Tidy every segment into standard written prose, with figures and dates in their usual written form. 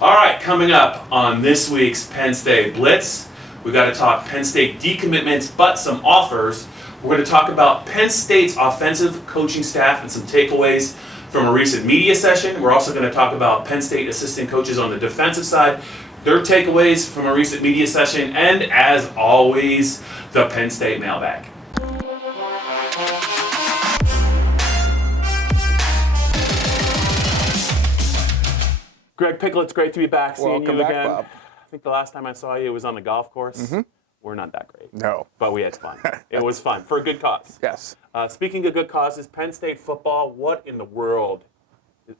All right, coming up on this week's Penn State Blitz, we've got to talk Penn State decommitments, but some offers. We're going to talk about Penn State's offensive coaching staff and some takeaways from a recent media session. We're also going to talk about Penn State assistant coaches on the defensive side, their takeaways from a recent media session, and as always, the Penn State mailbag. Greg Pickel, it's great to be back, seeing you back, again. Bob. I think the last time I saw you was on the golf course. Mm-hmm. We're not that great. No. But we had fun. It was fun, for a good cause. Yes. Speaking of good causes, Penn State football, what in the world?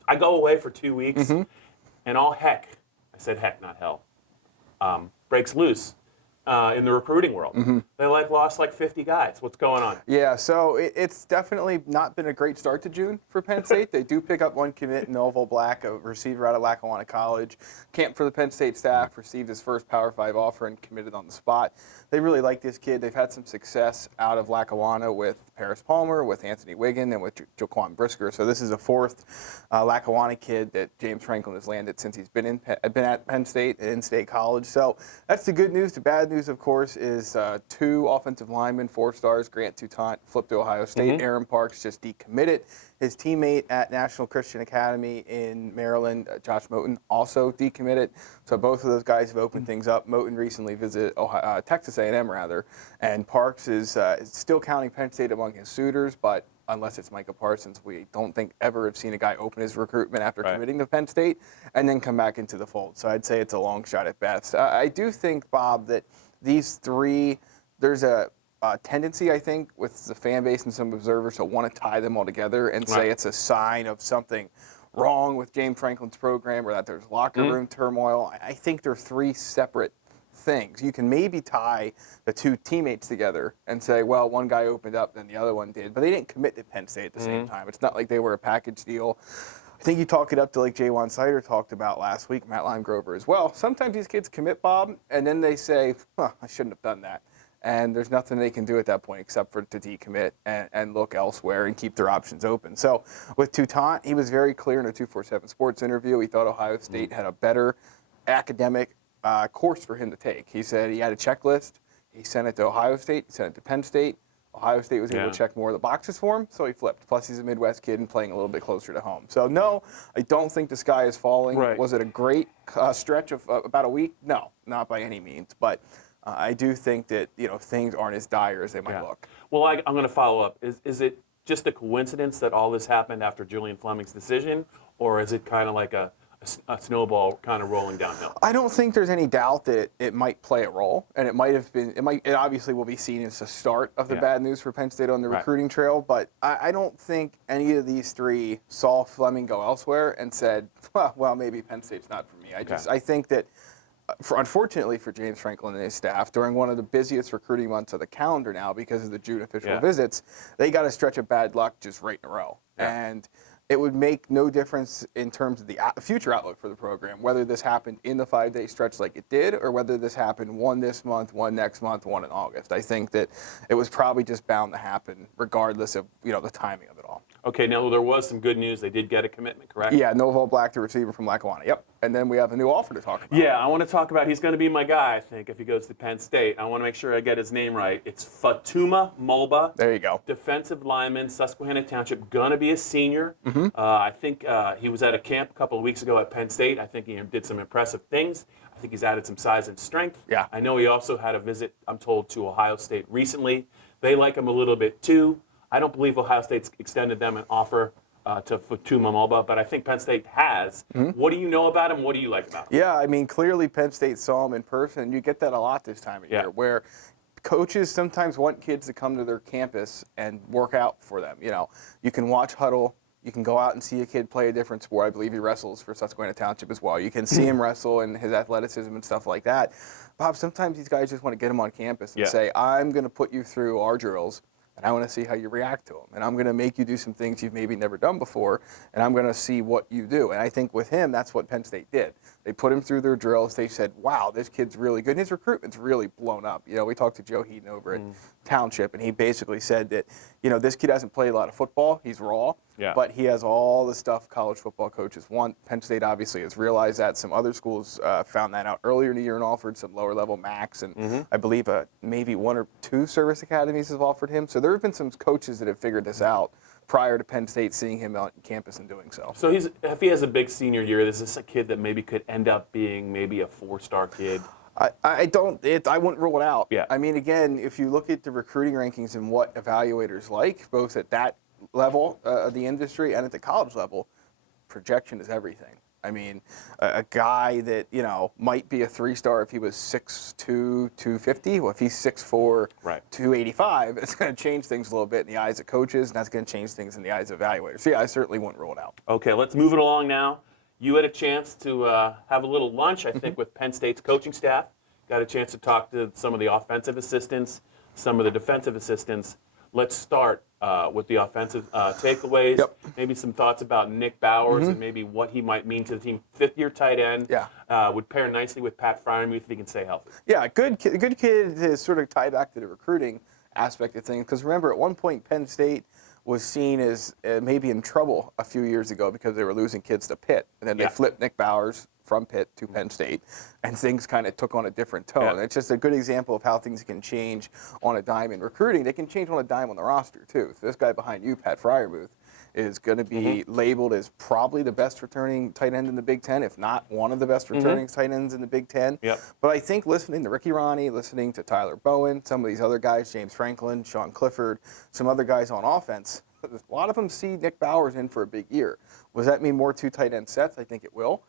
I go away for 2 weeks, and all heck, I said heck, not hell, breaks loose in the recruiting world. They lost 50 guys. What's going on? Yeah, so it's definitely not been a great start to June for Penn State. They do pick up one commit, Novo Black, a receiver out of Lackawanna College. Camp for the Penn State staff, received his first Power 5 offer and committed on the spot. They really like this kid. They've had some success out of Lackawanna with Paris Palmer, with Anthony Wiggin, and with Jaquan Brisker. So this is a fourth Lackawanna kid that James Franklin has landed since he's been at Penn State and in-state college. So that's the good news. The bad news, of course, is two offensive linemen, 4 stars, Grant Toutant, flipped to Ohio State. Aaron Parks just decommitted. His teammate at National Christian Academy in Maryland, Josh Moten, also decommitted. So both of those guys have opened things up. Moten recently visited Texas A&M, and Parks is still counting Penn State among his suitors, but unless it's Micah Parsons, we don't think ever have seen a guy open his recruitment after committing to Penn State and then come back into the fold. So I'd say it's a long shot at best. I do think, Bob, that these three, there's a tendency, I think, with the fan base and some observers to want to tie them all together and say it's a sign of something wrong with James Franklin's program or that there's locker room turmoil. I think they're 3 separate things. You can maybe tie the 2 teammates together and say, well, one guy opened up, then the other one did, but they didn't commit to Penn State at the same time. It's not like they were a package deal. I think you talk it up to like Jaywan Sider talked about last week, Matt Limegrover as well. Sometimes these kids commit, Bob, and then they say, I shouldn't have done that. And there's nothing they can do at that point except for to decommit and look elsewhere and keep their options open. So with Toutant, he was very clear in a 247 Sports interview. He thought Ohio State had a better academic course for him to take. He said he had a checklist. He sent it to Ohio State. He sent it to Penn State. Ohio State was able to check more of the boxes for him, so he flipped. Plus, he's a Midwest kid and playing a little bit closer to home. So, no, I don't think the sky is falling. Right. Was it a great stretch of about a week? No, not by any means. But I do think that things aren't as dire as they might look. Well, I'm going to follow up. Is it just a coincidence that all this happened after Julian Fleming's decision, or is it kind of like a snowball kind of rolling downhill? I don't think there's any doubt that it might play a role, and it obviously will be seen as the start of the bad news for Penn State on the recruiting trail, but I don't think any of these 3 saw Fleming go elsewhere and said, well, maybe Penn State's not for me. I think that, unfortunately for James Franklin and his staff, during one of the busiest recruiting months of the calendar now because of the June official visits, they got a stretch of bad luck just right in a row. And it would make no difference in terms of the future outlook for the program, whether this happened in the 5-day stretch like it did or whether this happened one this month, one next month, one in August. I think that it was probably just bound to happen regardless of the timing of it all. Okay, now there was some good news. They did get a commitment, correct? Yeah, Novo Black, the receiver from Lackawanna. Yep. And then we have a new offer to talk about. Yeah, I want to talk about, he's going to be my guy, I think, if he goes to Penn State. I want to make sure I get his name right. It's Fatuma Mulba. There you go. Defensive lineman, Susquehanna Township, going to be a senior. I think he was at a camp a couple of weeks ago at Penn State. I think he did some impressive things. I think he's added some size and strength. Yeah. I know he also had a visit, I'm told, to Ohio State recently. They like him a little bit, too. I don't believe Ohio State's extended them an offer to Fatuma Mulba, but I think Penn State has. What do you know about him? What do you like about him? Yeah, I mean, clearly Penn State saw him in person, and you get that a lot this time of year, where coaches sometimes want kids to come to their campus and work out for them. You can watch huddle. You can go out and see a kid play a different sport. I believe he wrestles for Susquehanna Township as well. You can see him wrestle and his athleticism and stuff like that. Bob, sometimes these guys just want to get him on campus and say, I'm going to put you through our drills, and I want to see how you react to them. And I'm going to make you do some things you've maybe never done before, and I'm going to see what you do. And I think with him, that's what Penn State did. They put him through their drills. They said, wow, this kid's really good. And his recruitment's really blown up. We talked to Joe Heaton over at Township, and he basically said that, this kid hasn't played a lot of football. He's raw. Yeah. but he has all the stuff college football coaches want. Penn State obviously has realized that. Some other schools found that out earlier in the year and offered some lower-level MACs, and I believe maybe 1 or 2 service academies have offered him. So there have been some coaches that have figured this out prior to Penn State seeing him on campus and doing so. So if he has a big senior year, is this a kid that maybe could end up being maybe a 4-star kid? I wouldn't rule it out. Yeah. I mean, again, if you look at the recruiting rankings and what evaluators like, both at that level of the industry and at the college level, projection is everything. I mean, a guy that, might be a 3-star if he was 6'2", 250. Well, if he's 6'4", 285, it's going to change things a little bit in the eyes of coaches, and that's going to change things in the eyes of evaluators. So, yeah, I certainly wouldn't rule it out. Okay, let's move it along now. You had a chance to have a little lunch, I think, with Penn State's coaching staff. Got a chance to talk to some of the offensive assistants, some of the defensive assistants. Let's start with the offensive takeaways. Yep. Maybe some thoughts about Nick Bowers and maybe what he might mean to the team. 5th-year tight end. Yeah. Would pair nicely with Pat Fryermuth if he can stay healthy. Yeah, good kid to sort of tie back to the recruiting aspect of things. Because remember, at one point, Penn State was seen as maybe in trouble a few years ago because they were losing kids to Pitt. And then they flipped Nick Bowers from Pitt to Penn State, and things kind of took on a different tone. Yeah. It's just a good example of how things can change on a dime in recruiting. They can change on a dime on the roster, too. So this guy behind you, Pat Fryermuth, is going to be labeled as probably the best returning tight end in the Big Ten, if not one of the best returning tight ends in the Big Ten. Yep. But I think listening to Ricky Ronnie, listening to Tyler Bowen, some of these other guys, James Franklin, Sean Clifford, some other guys on offense, a lot of them see Nick Bowers in for a big year. Does that mean more 2 tight end sets? I think it will.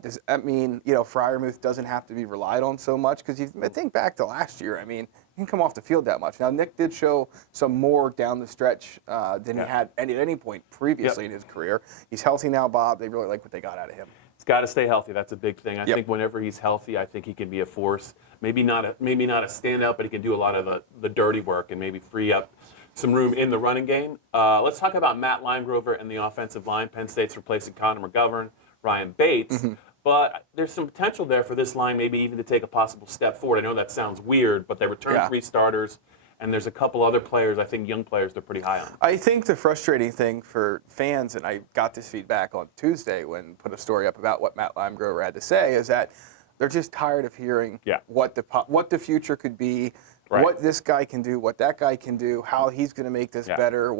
Does that mean, Fryermuth doesn't have to be relied on so much? Because you think back to last year, I mean, he didn't come off the field that much. Now, Nick did show some more down the stretch than he had at any point previously in his career. He's healthy now, Bob. They really like what they got out of him. He's got to stay healthy. That's a big thing. I think whenever he's healthy, I think he can be a force. Maybe not a standout, but he can do a lot of the dirty work and maybe free up some room in the running game. Let's talk about Matt Limegrover and the offensive line. Penn State's replacing Connor McGovern, Ryan Bates. But there's some potential there for this line maybe even to take a possible step forward. I know that sounds weird, but they returned 3 starters, and there's a couple other players, I think young players, they're pretty high on. I think the frustrating thing for fans, and I got this feedback on Tuesday when I put a story up about what Matt Limegrover had to say, is that they're just tired of hearing what the future could be, what this guy can do, what that guy can do, how he's going to make this better,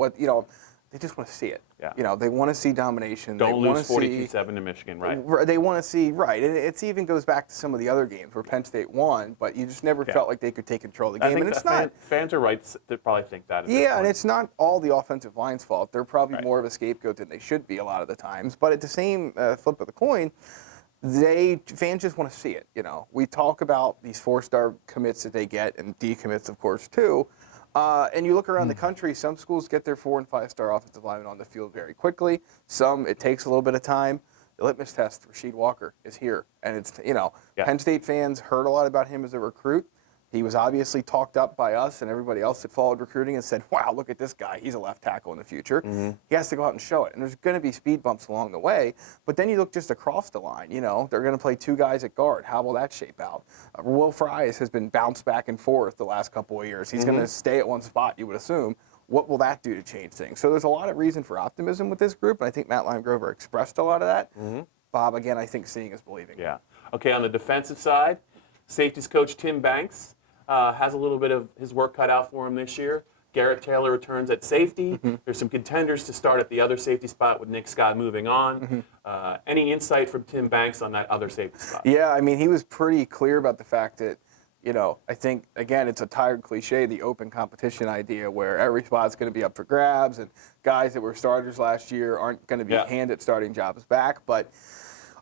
they just want to see it. Yeah. They want to see domination. Don't lose 42-7 to Michigan, right? They want to see, right. And it even goes back to some of the other games where Penn State won, but you just never felt like they could take control of the game. I think fans are right to probably think that. And it's not all the offensive line's fault. They're probably more of a scapegoat than they should be a lot of the times. But at the same flip of the coin, fans just want to see it. We talk about these 4-star commits that they get, and decommits, of course, too. And you look around the country, some schools get their 4- and 5-star offensive linemen on the field very quickly. Some, it takes a little bit of time. The litmus test, Rasheed Walker, is here. And it's, Penn State fans heard a lot about him as a recruit. He was obviously talked up by us and everybody else that followed recruiting and said, wow, look at this guy. He's a left tackle in the future. He has to go out and show it. And there's going to be speed bumps along the way. But then you look just across the line. They're going to play 2 guys at guard. How will that shape out? Will Fries has been bounced back and forth the last couple of years. He's going to stay at one spot, you would assume. What will that do to change things? So there's a lot of reason for optimism with this group. And I think Matt Limegrover expressed a lot of that. Bob, again, I think seeing is believing. Yeah. Okay, on the defensive side, safeties coach Tim Banks has a little bit of his work cut out for him this year. Garrett Taylor returns at safety. There's some contenders to start at the other safety spot with Nick Scott moving on. Any insight from Tim Banks on that other safety spot? Yeah, I mean, he was pretty clear about the fact that, I think, again, it's a tired cliche, the open competition idea where every spot's going to be up for grabs and guys that were starters last year aren't going to be handed starting jobs back. But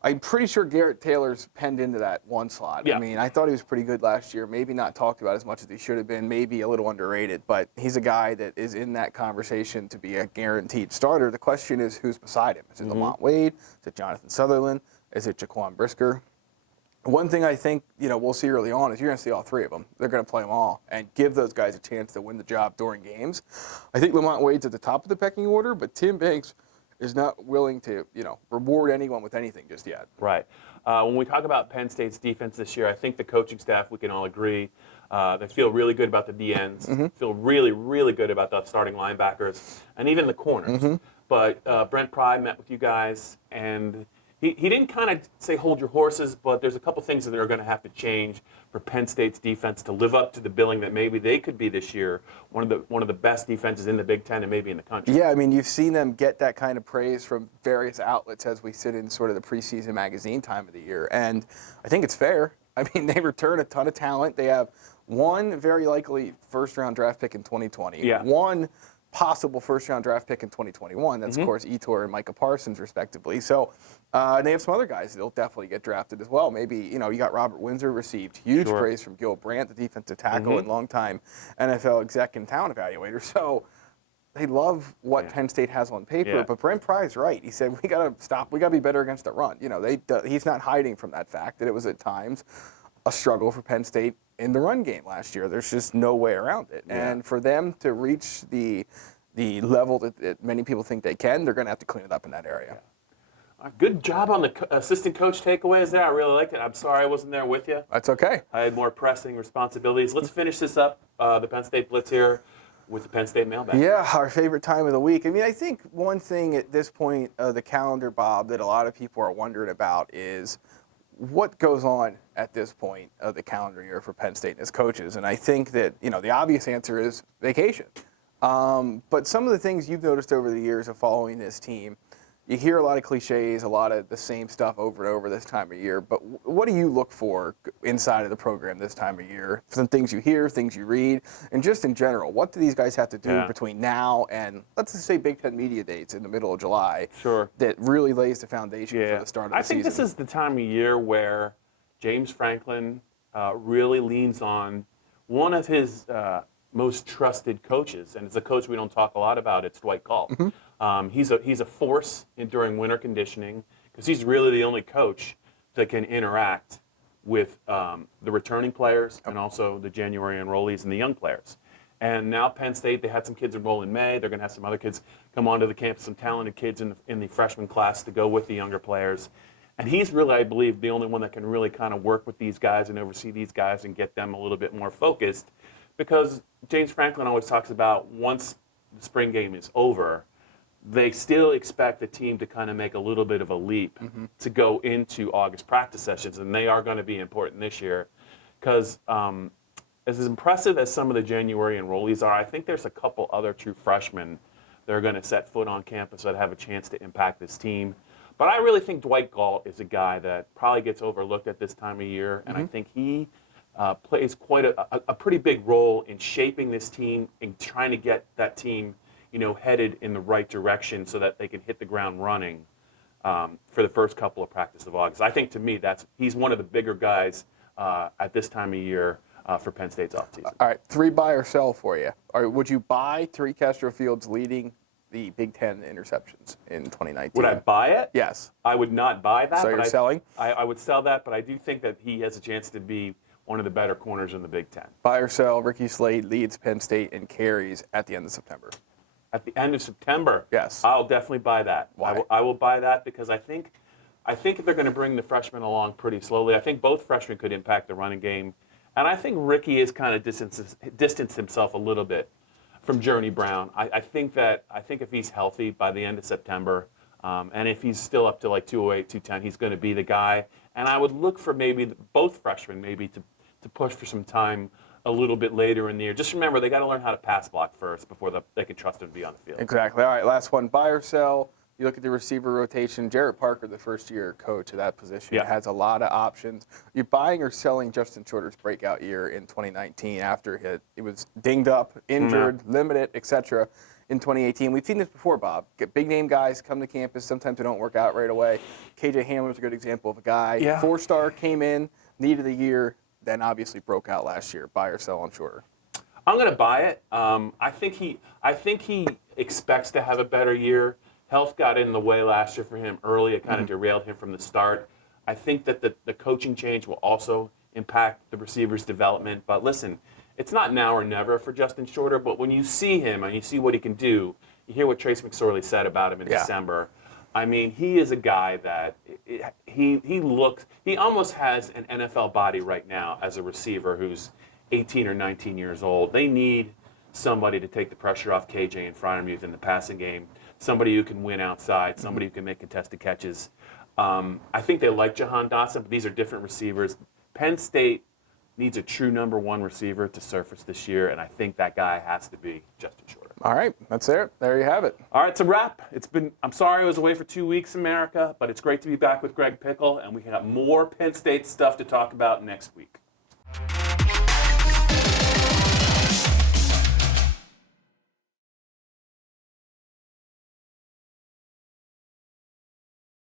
I'm pretty sure Garrett Taylor's penned into that one slot. Yeah. I mean, I thought he was pretty good last year. Maybe not talked about as much as he should have been. Maybe a little underrated. But he's a guy that is in that conversation to be a guaranteed starter. The question is who's beside him. Is it Lamont Wade? Is it Jonathan Sutherland? Is it Jaquan Brisker? One thing I think we'll see early on is you're going to see all 3 of them. They're going to play them all and give those guys a chance to win the job during games. I think Lamont Wade's at the top of the pecking order, but Tim Banks is not willing to, reward anyone with anything just yet. Right. When we talk about Penn State's defense this year, I think the coaching staff, we can all agree, they feel really good about the DNs, feel really, really good about the starting linebackers, and even the corners. but Brent Pry met with you guys, and he didn't kind of say hold your horses, but there's a couple things that are going to have to change for Penn State's defense to live up to the billing that maybe they could be this year, one of the best defenses in the Big Ten and maybe in the country. Yeah, I mean, you've seen them get that kind of praise from various outlets as we sit in sort of the preseason magazine time of the year, and I think it's fair. I mean, they return a ton of talent. They have one very likely first-round draft pick in 2020, one possible first-round draft pick in 2021. That's, of course, Etor and Micah Parsons, respectively. So and they have some other guys that'll definitely get drafted as well. Maybe, you got Robert Windsor received huge praise from Gil Brandt, the defensive tackle and longtime NFL exec and talent evaluator. So they love what Penn State has on paper, but Brent Pry's right. He said, we got to stop. We got to be better against the run. He's not hiding from that fact that it was at times a struggle for Penn State in the run game last year. There's just no way around it. Yeah. And for them to reach the level that many people think they can, they're going to have to clean it up in that area. Yeah. Good job on the assistant coach takeaways there. I really liked it. I'm sorry I wasn't there with you. That's okay. I had more pressing responsibilities. Let's finish this up, the Penn State Blitz here, with the Penn State mailbag. Yeah, our favorite time of the week. I mean, I think one thing at this point of the calendar, Bob, that a lot of people are wondering about is what goes on at this point of the calendar year for Penn State and its coaches. And I think that, the obvious answer is vacation. But some of the things you've noticed over the years of following this team, you hear a lot of cliches, a lot of the same stuff over and over this time of year. But what do you look for inside of the program this time of year? Some things you hear, things you read, and just in general, what do these guys have to do between now and, let's just say, Big Ten Media Dates in the middle of July that really lays the foundation for the start of the season? I think this is the time of year where James Franklin really leans on one of his most trusted coaches, and it's a coach we don't talk a lot about. It's Dwight Galt. He's a force during winter conditioning because he's really the only coach that can interact with the returning players and also the January enrollees and the young players. And now Penn State, they had some kids enroll in May. They're going to have some other kids come onto the campus, some talented kids in the freshman class to go with the younger players. And he's really, I believe, the only one that can really kind of work with these guys and oversee these guys and get them a little bit more focused, because James Franklin always talks about once the spring game is over, they still expect the team to kind of make a little bit of a leap to go into August practice sessions, and they are going to be important this year because as impressive as some of the January enrollees are, I think there's a couple other true freshmen that are going to set foot on campus that have a chance to impact this team. But I really think Dwight Galt is a guy that probably gets overlooked at this time of year, and I think he plays quite a pretty big role in shaping this team and trying to get that team, headed in the right direction so that they can hit the ground running for the first couple of practice of August. I think, to me, he's one of the bigger guys at this time of year for Penn State's offseason. All right, 3 buy or sell for you. All right, would you buy Tariq Castro-Fields leading the Big Ten interceptions in 2019? Would I buy it? Yes. I would not buy that. So you're selling? I would sell that, but I do think that he has a chance to be one of the better corners in the Big Ten. Buy or sell, Ricky Slade leads Penn State in carries at the end of September. At the end of September? Yes. I'll definitely buy that. Why? I will buy that because I think they're going to bring the freshmen along pretty slowly. I think both freshmen could impact the running game. And I think Ricky has kind of distanced himself a little bit from Journey Brown. I think if he's healthy by the end of September, and if he's still up to like 208, 210, he's going to be the guy. And I would look for maybe both freshmen maybe to push for some time a little bit later in the year. Just remember, they got to learn how to pass block first before they can trust him to be on the field. Exactly. All right, last one. Buy or sell. You look at the receiver rotation. Jarrett Parker, the first-year coach of that position, has a lot of options. You're buying or selling Justin Shorter's breakout year in 2019 after he was dinged up, injured, limited, etc. in 2018. We've seen this before, Bob. Get big-name guys come to campus. Sometimes they don't work out right away. KJ Hamler's a good example of a guy. 4-star, came in, needed a year, then obviously broke out last year. Buy or sell on Shorter? I'm going to buy it. I think he expects to have a better year. Health got in the way last year for him early. It kind of derailed him from the start. I think that the coaching change will also impact the receiver's development. But listen, it's not now or never for Justin Shorter. But when you see him and you see what he can do, you hear what Trace McSorley said about him in December. I mean, he is a guy that he almost has an NFL body right now as a receiver who's 18 or 19 years old. They need somebody to take the pressure off KJ and Freiermuth in the passing game, somebody who can win outside, somebody who can make contested catches. I think they like Jahan Dotson, but these are different receivers. Penn State needs a true number one receiver to surface this year, and I think that guy has to be Justin Shorter. All right, that's it. There you have it. All right, it's a wrap. I'm sorry I was away for 2 weeks, America, but it's great to be back with Greg Pickel, and we got more Penn State stuff to talk about next week.